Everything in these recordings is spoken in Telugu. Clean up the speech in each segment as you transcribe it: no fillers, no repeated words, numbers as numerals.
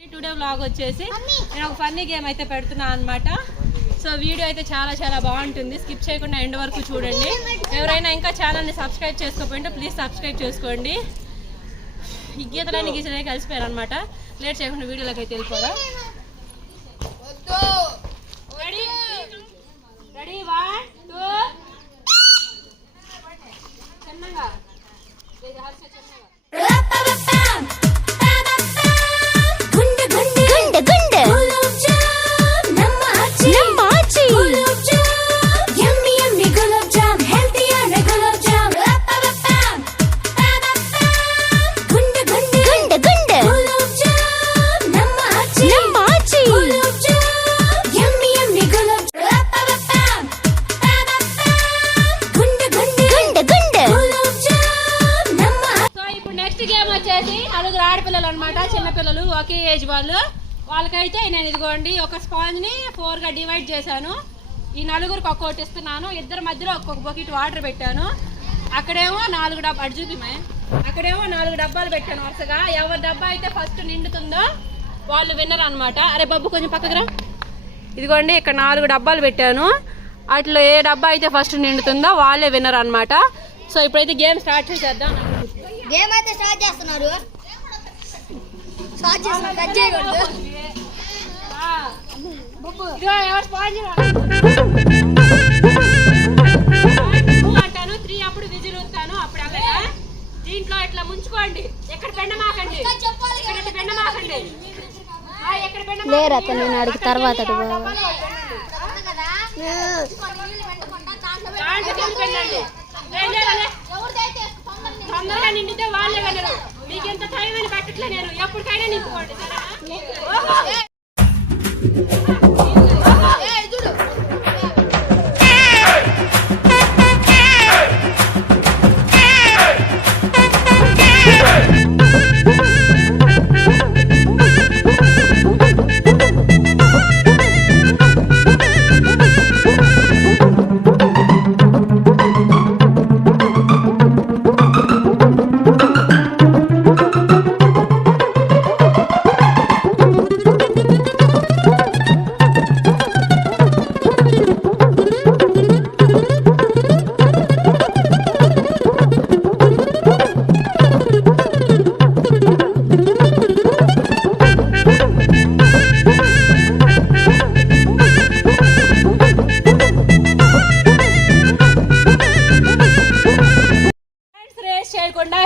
టుడే వ్లాగ్ వచ్చేసి నేను ఒక ఫన్నీ గేమ్ అయితే పెడుతున్నాను అనమాట. సో వీడియో అయితే చాలా చాలా బాగుంటుంది, స్కిప్ చేయకుండా ఎండ్ వరకు చూడండి. ఎవరైనా ఇంకా ఛానల్ని సబ్స్క్రైబ్ చేసుకోకపోయింటే ప్లీజ్ సబ్స్క్రైబ్ చేసుకోండి. ఈ గీతలన్నీ గీతలే కలిసిపోయారు అనమాట. లేట్ చేయకుండా వీడియోలోకి అయితే వెళ్ళిపోరా. రెడీ 1 2 చిన్నగా నలుగురు ఆడపిల్లలు అనమాట, చిన్నపిల్లలు ఒకే ఏజ్ వాళ్ళకైతే నేను ఇదిగోండి ఒక స్పాంజ్ని 4గా డివైడ్ చేశాను. ఈ నలుగురికి ఒక్కొక్కటి ఇస్తున్నాను. ఇద్దరి మధ్యలో ఒక్కొక్క బకెట్ వాటర్ పెట్టాను. అక్కడేమో 4 డబ్బాలు అటు చూపిమే, అక్కడేమో 4 డబ్బాలు పెట్టాను వరుసగా. ఎవరి డబ్బా అయితే ఫస్ట్ నిండుతుందో వాళ్ళు విన్నర్ అనమాట. అరే బాబు కొంచెం పక్కకు రా. ఇదిగోండి ఇక్కడ 4 డబ్బాలు పెట్టాను. అట్లా ఏ డబ్బా అయితే ఫస్ట్ నిండుతుందో వాళ్ళే విన్నర్ అనమాట. సో ఇప్పుడైతే గేమ్ స్టార్ట్ చేద్దాం. గేమ్ అయితే స్టార్ట్ చేస్తున్నారు. అంటాను 3 అప్పుడు విజిల్ ఊతాను. అప్పుడు అలాగా దీంట్లో ఇట్లా ముంచుకోండి. ఎక్కడ పెండమాకండి, ఎక్కడ పెండమాకండి, ఎక్కడ పెండమాకండి తర్వాత తొందరగా నిండితే వాళ్ళే వెళ్ళరు. మీకు ఎంత టైం అని పెట్టట్లే, నేను ఎప్పటికైనా నింపుకోండి.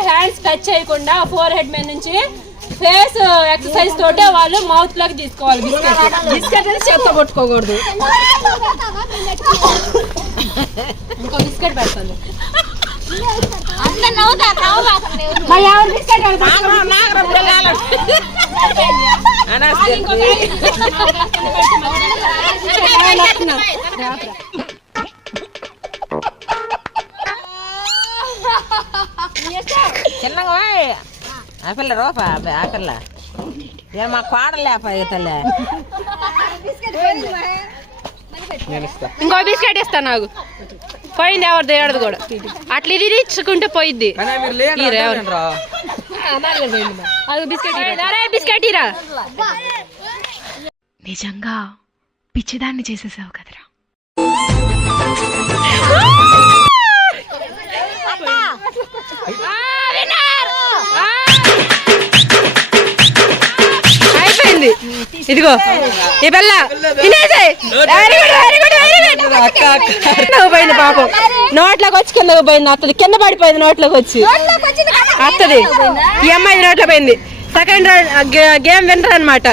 హ్యాండ్స్ టచ్ చేయకుండా ఫోర్ హెడ్ మీద నుంచి ఫేస్ ఎక్సర్సైజ్ తోటే వాళ్ళు మౌత్ లోకి తీసుకోవాలి. బిస్కెట్ అని చేత్తో కొట్టుకోకూడదు. ఇంకో బిస్కెట్ పెడతాను. చిన్నగా ఆ పిల్ల రూపా ఆ పిల్ల మా కోడలేపా తల్లి. ఇంకో బిస్కెట్ ఇస్తాను నాకు. పోయింది ఎవరిది ఏడదు కూడా. అట్లా ఇది ఇచ్చుకుంటే పోయిద్ది. బిస్కెట్ ఇరా. నిజంగా పిచ్చిదాన్ని చేసేసావు కదరా. అయిపోయింది. ఇదిగో ఈ పిల్ల తినేసాయి. పోయింది పాపం, నోట్లోకి వచ్చి కిందకు పోయింది. అత్తది కింద పడిపోయింది, నోట్లోకి వచ్చి అత్తది. ఈ అమ్మాయి నోట్లో పోయింది. సెకండ్ గేమ్ విన్నర్ అనమాట.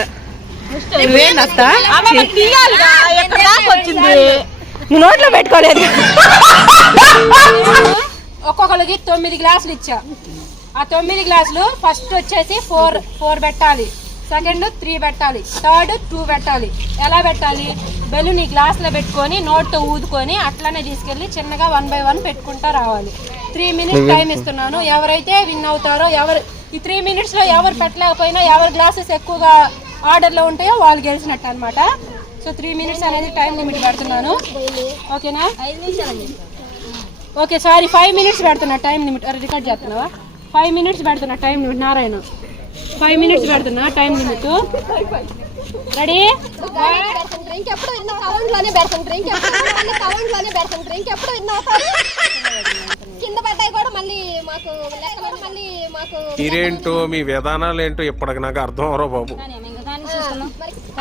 నువ్వేంది అత్త నువ్వు నోట్లో పెట్టుకోలేదు. ఒక్కొక్కరికి 9 గ్లాసులు ఇచ్చా. ఆ 9 గ్లాసులు ఫస్ట్ వచ్చేసి 4 పెట్టాలి, సెకండ్ 3 పెట్టాలి, థర్డ్ 2 పెట్టాలి. ఎలా పెట్టాలి? బెలూన్ ఈ గ్లాసులో పెట్టుకొని నోట్తో ఊదుకొని అట్లనే తీసుకెళ్ళి చిన్నగా 1 by 1 పెట్టుకుంటా రావాలి. 3 minutes టైం ఇస్తున్నాను. ఎవరైతే విన్ అవుతారో, ఈ 3 minutesలో ఎవరు పెట్టలేకపోయినా, ఎవరి గ్లాసెస్ ఎక్కువగా ఆర్డర్లో ఉంటాయో వాళ్ళు గెలిచినట్టు అనమాట. సో 3 minutes అనేది టైం లిమిట్ పెడుతున్నాను. ఓకేనా? ఓకే సారీ 5 minutes పెడుతున్నా టైం లిమిట్. రికార్డ్ చేస్తున్నావా? 5 minutes పెడుతున్నా టైం లిమిట్. నారాయణ 5 minutes పెడుతున్నా టైం లిమిట్. రెడీ? ఇంకెప్పుడు కౌంట్ లోనే పెడుతుంటారు, ఇంకెప్పుడు కింద పడ్డాయి కూడా మళ్ళీ మాకు మీరేంటో మీ విధానాలు ఏంటో ఇప్పటికి నాకు అర్థం అవరో బాబు.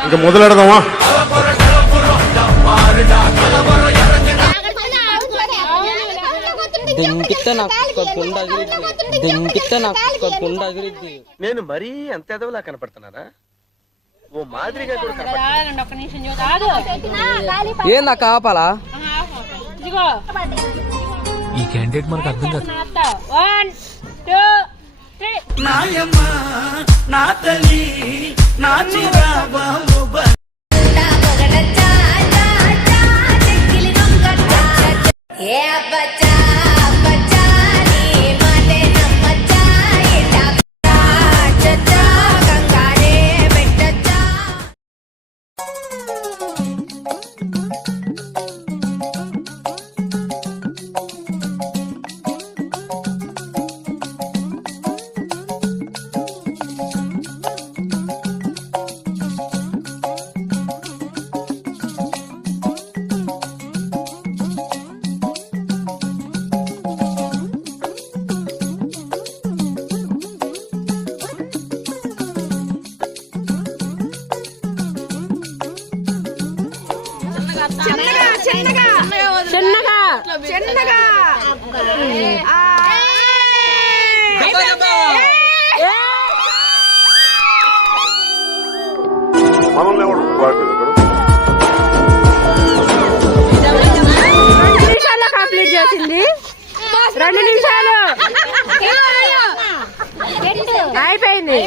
ఇంకా మొదలెడదామా? నేను మరీ అంత ఎదవలా కనపడుతున్నారా? ఓ మాదిరిగా కూడా ఒక్క నిమిషం కాదు. ఏందా కాపాలా? ఇదిగో ఈ క్యాండిడేట్ మనకు అర్థం కాదు. 1 2 3. మనల్ని ఎవరు కంప్లీట్ చేసింది. 2 నిమిషాలు అయిపోయింది.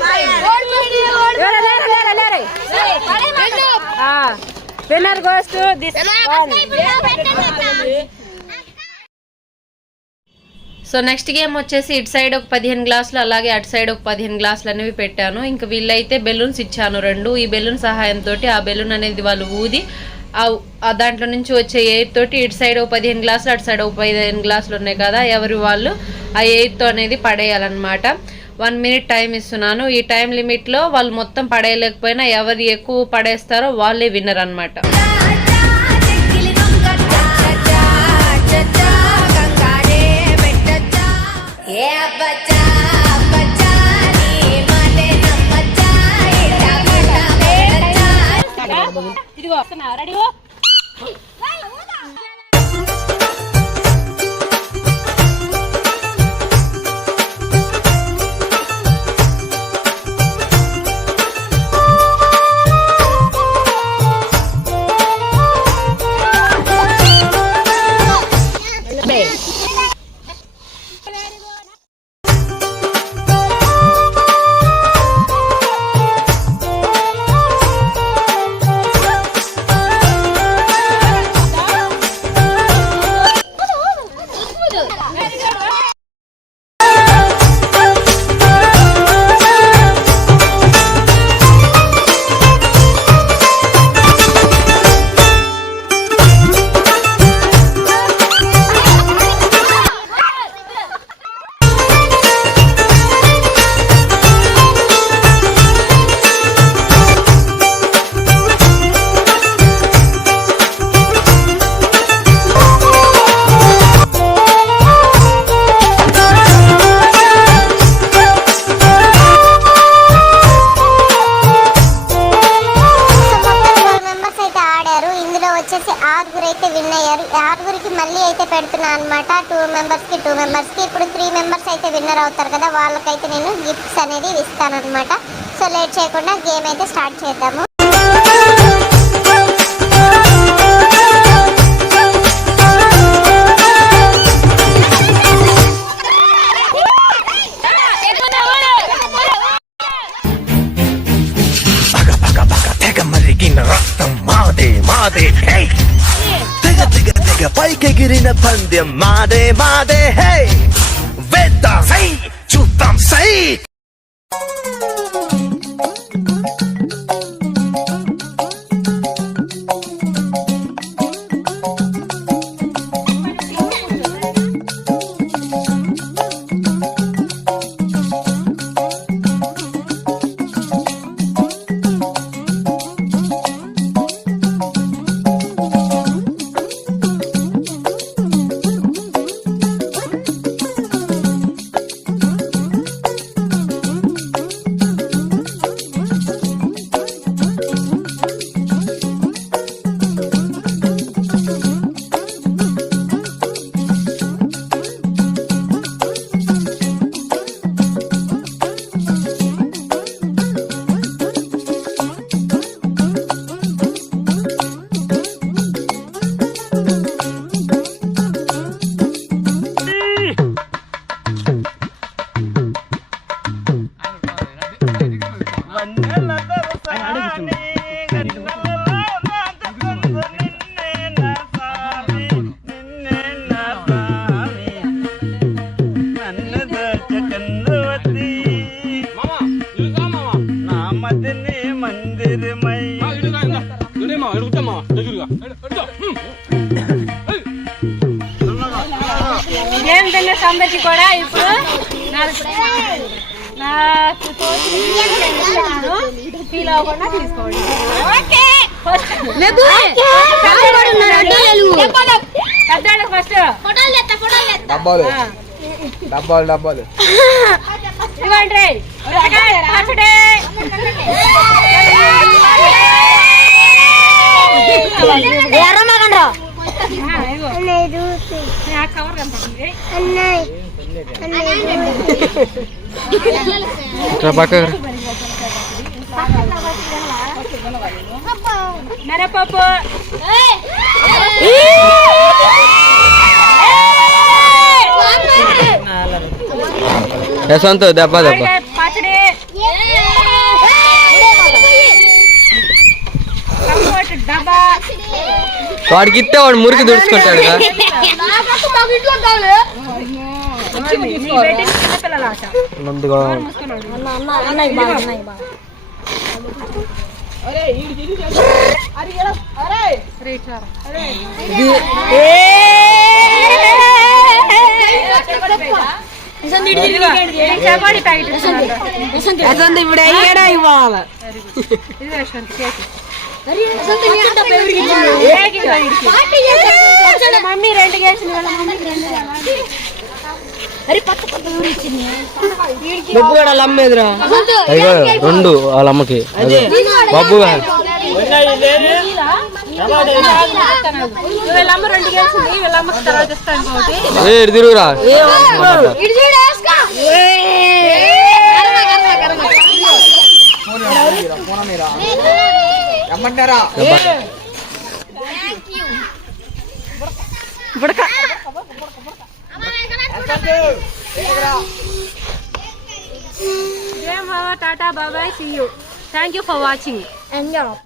Winner goes to this one. So next game వచ్చేసి ఇటు సైడ్ ఒక 15 గ్లాసులు, అలాగే అటు సైడ్ ఒక 15 గ్లాసులు అనేవి పెట్టాను. ఇంకా వీళ్ళైతే బెలూన్స్ ఇచ్చాను 2. ఈ బెలూన్ సహాయంతో ఆ బెలూన్ అనేది వాళ్ళు ఊది ఆ దాంట్లో నుంచి వచ్చే ఎయిర్ తోటి ఇటు సైడ్ ఒక 15 గ్లాసులు, అటు సైడ్ ఒక 15 గ్లాసులు ఉన్నాయి కదా, ఎవరి వాళ్ళు ఆ ఎయిర్తో అనేది పడేయాలన్నమాట. 1 minute టైం ఇస్తున్నాను. ఈ టైం లిమిట్లో వాళ్ళు మొత్తం పడేయలేకపోయినా ఎవరు ఎక్కువ పడేస్తారో వాళ్ళే విన్నర్ అనమాట. ఇదిగో రెడీ? అనమాట 2 మెంబర్స్కి ఇప్పుడు 3 మెంబర్స్ అయితే విన్నర్ అవుతారు కదా, వాళ్ళకైతే నేను గిఫ్ట్స్ అనేది ఇస్తాను అనమాట. సో లేట్ చేయకుండా గేమ్ అయితే స్టార్ట్ చేద్దాము. పైకెగిరిన పందెం మాదే మాదే హే వేద్దాం సై చూద్దాం సై. గేమ్ విన్నర్స్ అందరికి కూడా ఇప్పుడు నాకు ఫీల్ అవ్వకుండా తీసుకోండి. పెద్దాడు ఫస్ట్ డబ్బాలు డబ్బాలు డబ్బాలు ఇవ్వండి. కవర్ కనపడుతుంది. మిరపప్పు, యశ్వంత్ దెబ్బ దెబ్బ పచ్చడి, కంఫర్ట్ డబ్బా. వాడికి ఇస్తే వాడు మురికి దుడుచుకుంటాడు చిన్నపిల్లల ఆట. చపాతి ప్యాకెట్ ఇప్పుడు అయ్యాడా ఇవ్వాలి. మమ్మీ 2 గేసింది. నువ్వు కూడా వాళ్ళ అమ్మేదిరా. 2 వాళ్ళ అమ్మకి బాబు వీళ్ళమ్మ 2 గేసింది. వీళ్ళమ్మకి తర్వాత ఇస్తాను. తిరుగురా Tata, bye bye, see you. Thank you for watching.